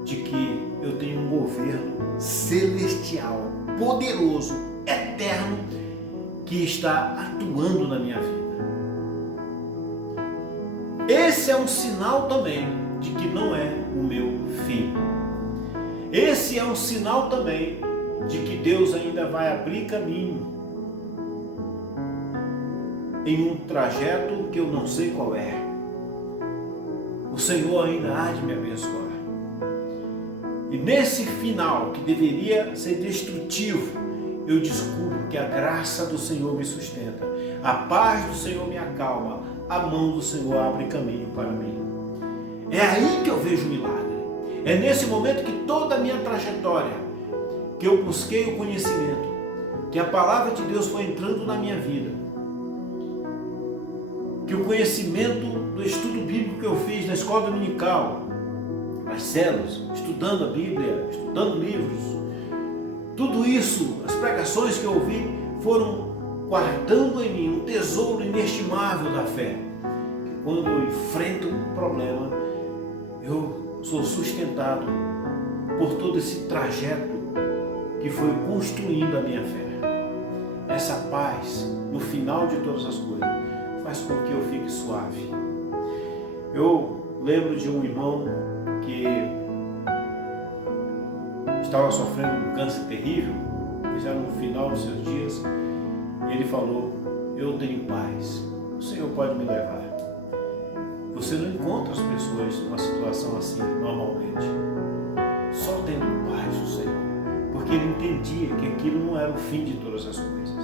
de que eu tenho um governo celestial, poderoso, eterno, que está atuando na minha vida. Esse é um sinal também de que não é o meu fim. Esse é um sinal também de que Deus ainda vai abrir caminho em um trajeto que eu não sei qual é. O Senhor ainda há de me abençoar. E nesse final, que deveria ser destrutivo, eu descubro que a graça do Senhor me sustenta, a paz do Senhor me acalma, a mão do Senhor abre caminho para mim. É aí que eu vejo o milagre. É nesse momento que toda a minha trajetória, que eu busquei o conhecimento, que a palavra de Deus foi entrando na minha vida, que o conhecimento do estudo bíblico que eu fiz na escola dominical, nas células, estudando a Bíblia, estudando livros, tudo isso, as pregações que eu ouvi, foram guardando em mim um tesouro inestimável da fé. Que quando eu enfrento um problema, eu sou sustentado por todo esse trajeto que foi construindo a minha fé. Essa paz, no final de todas as coisas, faz com que eu fique suave. Eu lembro de um irmão que estava sofrendo um câncer terrível, já no final dos seus dias, e ele falou: eu tenho paz, o Senhor pode me levar. Você não encontra as pessoas numa situação assim normalmente, só tendo paz do Senhor, porque ele entendia que aquilo não era o fim de todas as coisas.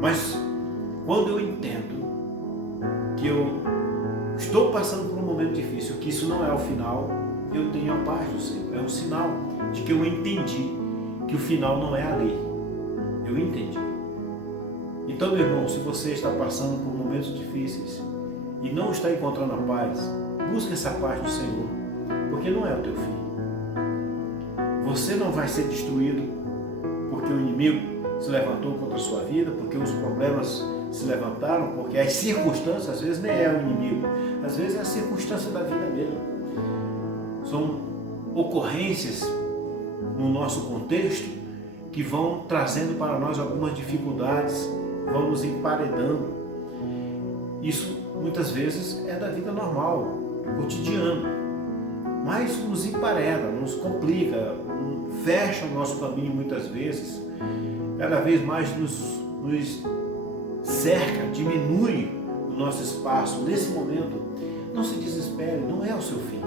Mas quando eu entendo que eu estou passando por um momento difícil, que isso não é o final, eu tenho a paz do Senhor. É um sinal de que eu entendi que o final não é a lei. Eu entendi. Então, meu irmão, se você está passando por momentos difíceis e não está encontrando a paz, busque essa paz do Senhor, porque não é o teu fim. Você não vai ser destruído porque o inimigo se levantou contra a sua vida, porque os problemas se levantaram, porque as circunstâncias, às vezes nem é o inimigo, às vezes é a circunstância da vida mesmo. São ocorrências no nosso contexto que vão trazendo para nós algumas dificuldades, vão nos emparedando. Isso muitas vezes é da vida normal, do cotidiano, mas nos empareda, nos complica, fecha o nosso caminho muitas vezes, cada vez mais nos cerca, diminui o nosso espaço. Nesse momento, não se desespere, não é o seu fim.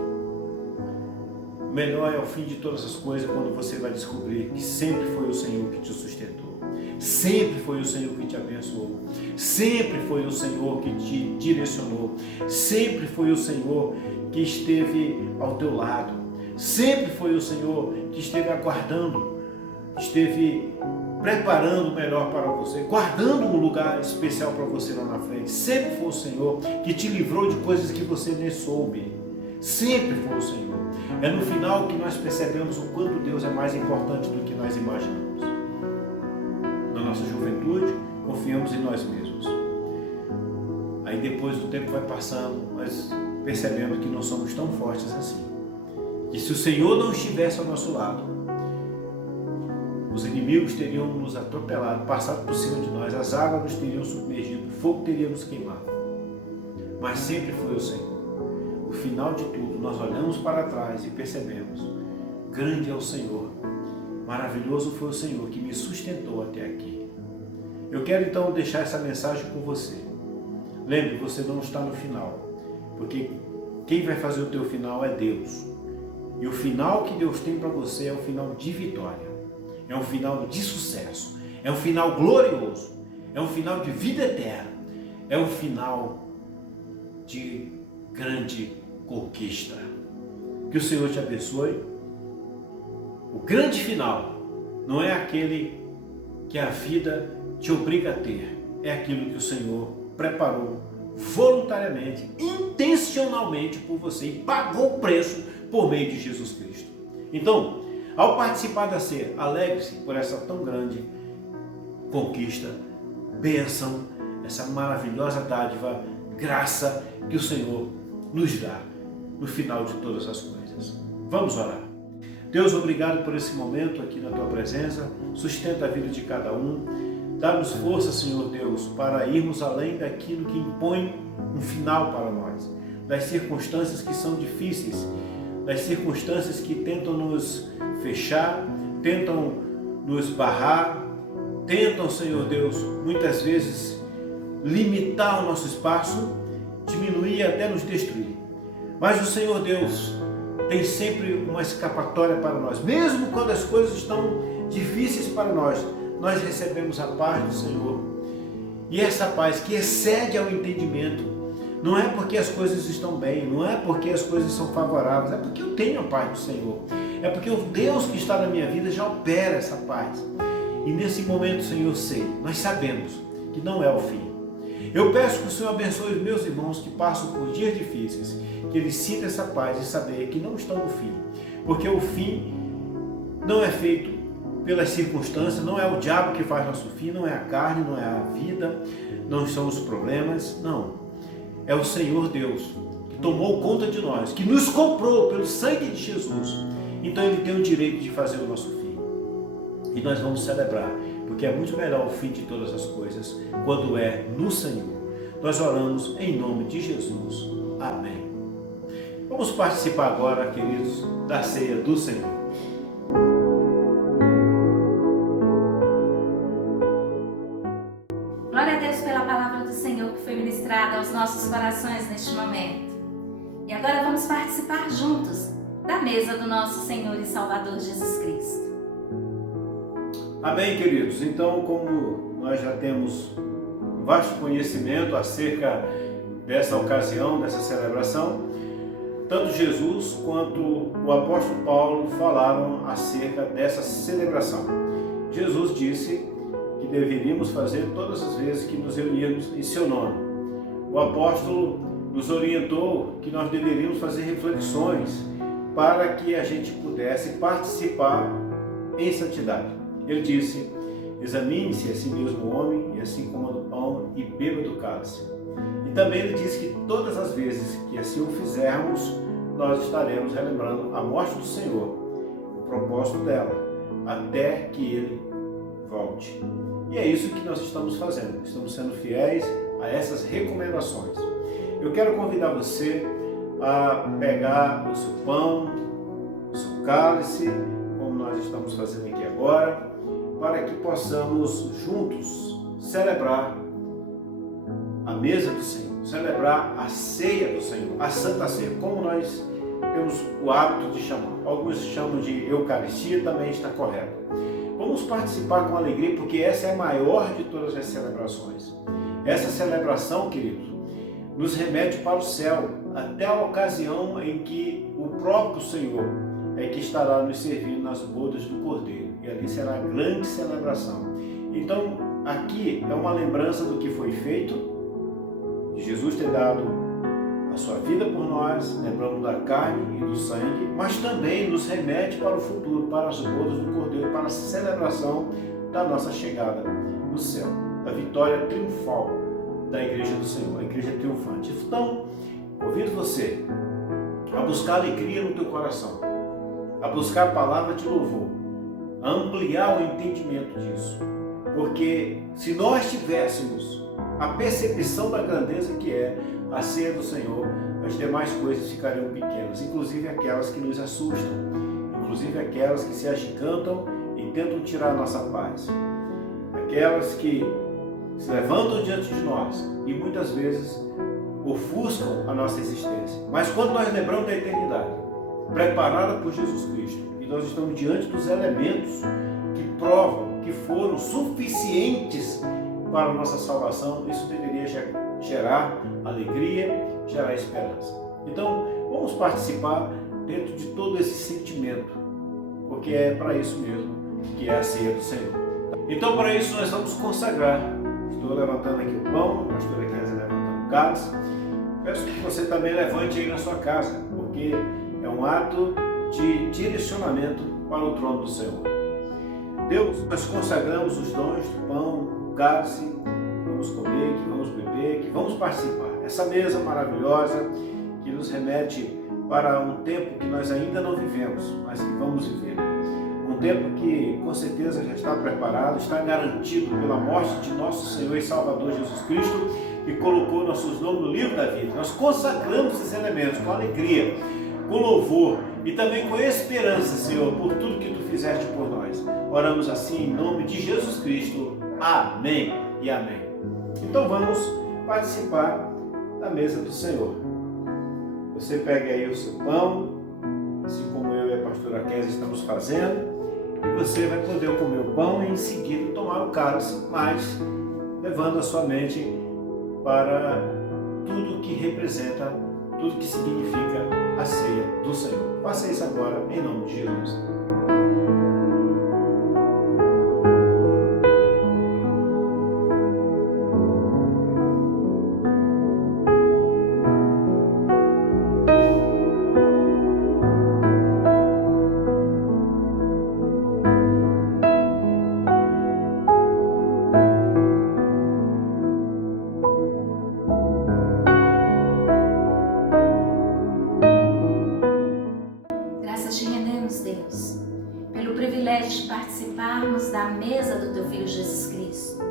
O melhor é o fim de todas as coisas, quando você vai descobrir que sempre foi o Senhor que te sustentou, sempre foi o Senhor que te abençoou, sempre foi o Senhor que te direcionou, sempre foi o Senhor que esteve ao teu lado, sempre foi o Senhor que esteve aguardando, esteve preparando o melhor para você, guardando um lugar especial para você lá na frente. Sempre foi o Senhor que te livrou de coisas que você nem soube. Sempre foi o Senhor. É no final que nós percebemos o quanto Deus é mais importante do que nós imaginamos. Na nossa juventude, confiamos em nós mesmos. Aí depois o tempo vai passando, nós percebemos que não somos tão fortes assim. E se o Senhor não estivesse ao nosso lado, os inimigos teriam nos atropelado, passado por cima de nós, as águas nos teriam submergido, o fogo teria nos queimado. Mas sempre foi o Senhor. No final de tudo, nós olhamos para trás e percebemos: grande é o Senhor, maravilhoso foi o Senhor que me sustentou até aqui. Eu quero então deixar essa mensagem com você. Lembre, você não está no final, porque quem vai fazer o teu final é Deus. E o final que Deus tem para você é um final de vitória. É um final de sucesso, é um final glorioso, é um final de vida eterna, é um final de grande conquista. Que o Senhor te abençoe. O grande final não é aquele que a vida te obriga a ter, é aquilo que o Senhor preparou voluntariamente, intencionalmente por você e pagou o preço por meio de Jesus Cristo. Então, ao participar da ceia, alegre-se por essa tão grande conquista, bênção, essa maravilhosa dádiva, graça que o Senhor nos dá no final de todas as coisas. Vamos orar. Deus, obrigado por esse momento aqui na Tua presença, sustenta a vida de cada um, dá-nos força, Senhor Deus, para irmos além daquilo que impõe um final para nós, das circunstâncias que são difíceis, das circunstâncias que tentam nos fechar, tentam nos barrar, tentam, Senhor Deus, muitas vezes limitar o nosso espaço, diminuir e até nos destruir. Mas o Senhor Deus tem sempre uma escapatória para nós. Mesmo quando as coisas estão difíceis para nós, nós recebemos a paz do Senhor. E essa paz que excede ao entendimento, não é porque as coisas estão bem, não é porque as coisas são favoráveis, é porque eu tenho a paz do Senhor. É porque o Deus que está na minha vida já opera essa paz. E nesse momento, Senhor, eu sei, nós sabemos que não é o fim. Eu peço que o Senhor abençoe os meus irmãos que passam por dias difíceis, que eles sintam essa paz e saber que não estão no fim. Porque o fim não é feito pelas circunstâncias, não é o diabo que faz nosso fim, não é a carne, não é a vida, não são os problemas, não. É o Senhor Deus que tomou conta de nós, que nos comprou pelo sangue de Jesus. Então Ele tem o direito de fazer o nosso fim. E nós vamos celebrar, porque é muito melhor o fim de todas as coisas quando é no Senhor. Nós oramos em nome de Jesus. Amém. Vamos participar agora, queridos, da ceia do Senhor. Glória a Deus pela palavra do Senhor que foi ministrada aos nossos corações neste momento. E agora vamos participar juntos da mesa do nosso Senhor e Salvador Jesus Cristo. Amém, queridos. Então, como nós já temos um vasto conhecimento acerca dessa ocasião, dessa celebração, tanto Jesus quanto o apóstolo Paulo falaram acerca dessa celebração. Jesus disse que deveríamos fazer todas as vezes que nos reunirmos em seu nome. O apóstolo nos orientou que nós deveríamos fazer reflexões para que a gente pudesse participar em santidade. Ele disse: examine-se a si mesmo o homem, e assim coma do pão e beba do cálice. E também ele disse que todas as vezes que assim o fizermos, nós estaremos relembrando a morte do Senhor, o propósito dela, até que Ele volte. E é isso que nós estamos fazendo, estamos sendo fiéis a essas recomendações. Eu quero convidar você a pegar o seu pão, o seu cálice, como nós estamos fazendo aqui agora, para que possamos juntos celebrar a mesa do Senhor, celebrar a ceia do Senhor, a Santa Ceia, como nós temos o hábito de chamar. Alguns chamam de Eucaristia, também está correto. Vamos participar com alegria, porque essa é a maior de todas as celebrações. Essa celebração, queridos, nos remete para o céu, até a ocasião em que o próprio Senhor é que estará nos servindo nas bodas do Cordeiro. E ali será a grande celebração. Então, aqui é uma lembrança do que foi feito, de Jesus ter dado a sua vida por nós, lembrando da carne e do sangue, mas também nos remete para o futuro, para as bodas do Cordeiro, para a celebração da nossa chegada no céu, da vitória triunfal da Igreja do Senhor, a Igreja triunfante. Então, convido você a buscar alegria no teu coração, a buscar a palavra de louvor, a ampliar o entendimento disso, porque se nós tivéssemos a percepção da grandeza que é a ceia do Senhor, as demais coisas ficariam pequenas, inclusive aquelas que nos assustam, inclusive aquelas que se agigantam e tentam tirar a nossa paz, aquelas que se levantam diante de nós e muitas vezes ofuscam a nossa existência. Mas quando nós lembramos da eternidade, preparada por Jesus Cristo, e nós estamos diante dos elementos que provam que foram suficientes para a nossa salvação, isso deveria gerar alegria, gerar esperança. Então, vamos participar dentro de todo esse sentimento, porque é para isso mesmo que é a ceia do Senhor. Então, para isso, nós vamos consagrar. Estou levantando aqui o pão, a pastora Kézia levantando o cálice. Peço que você também levante aí na sua casa, porque é um ato de direcionamento para o trono do Senhor. Deus, nós consagramos os dons do pão, o cálice, que vamos comer, que vamos beber, que vamos participar. Essa mesa maravilhosa que nos remete para um tempo que nós ainda não vivemos, mas que vamos viver. Um tempo que com certeza já está preparado, está garantido pela morte de nosso Senhor e Salvador Jesus Cristo, que colocou nossos nomes no livro da vida. Nós consagramos esses elementos com alegria, com louvor e também com esperança, Senhor, por tudo que Tu fizeste por nós. Oramos assim em nome de Jesus Cristo. Amém e amém. Então vamos participar da mesa do Senhor. Você pega aí o seu pão, assim como eu e a pastora Kézia estamos fazendo, e você vai poder comer o pão e em seguida tomar o cálice, mas levando a sua mente para tudo que representa, tudo que significa a ceia do Senhor. Faça isso agora em nome de Jesus. privilégio de participarmos da mesa do Teu Filho Jesus Cristo.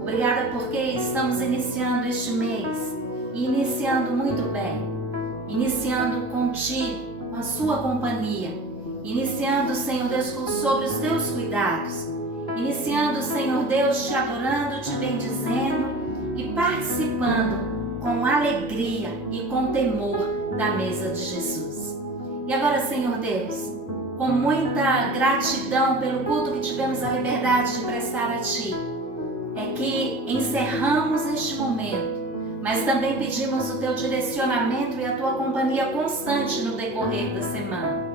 Obrigada porque estamos iniciando este mês e iniciando muito bem, iniciando contigo, com a sua companhia, iniciando, Senhor Deus, sobre os Teus cuidados, iniciando, Senhor Deus, te adorando, te bendizendo e participando com alegria e com temor da mesa de Jesus. E agora, Senhor Deus, com muita gratidão pelo culto que tivemos a liberdade de prestar a Ti, é que encerramos este momento, mas também pedimos o Teu direcionamento e a Tua companhia constante no decorrer da semana.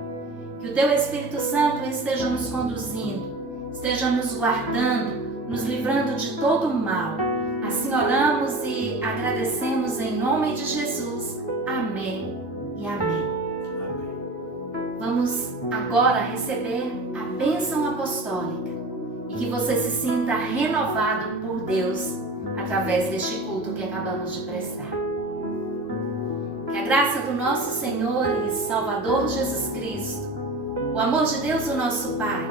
Que o Teu Espírito Santo esteja nos conduzindo, esteja nos guardando, nos livrando de todo o mal. Assim oramos e agradecemos em nome de Jesus. Amém e amém. Vamos agora receber a bênção apostólica e que você se sinta renovado por Deus através deste culto que acabamos de prestar. Que a graça do nosso Senhor e Salvador Jesus Cristo, o amor de Deus, o nosso Pai,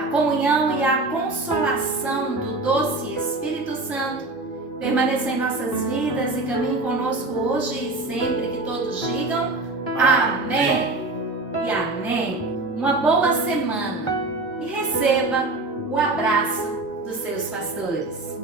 a comunhão e a consolação do doce Espírito Santo permaneçam em nossas vidas e caminhem conosco hoje e sempre. Que todos digam amém e amém. Uma boa semana e receba o abraço dos seus pastores.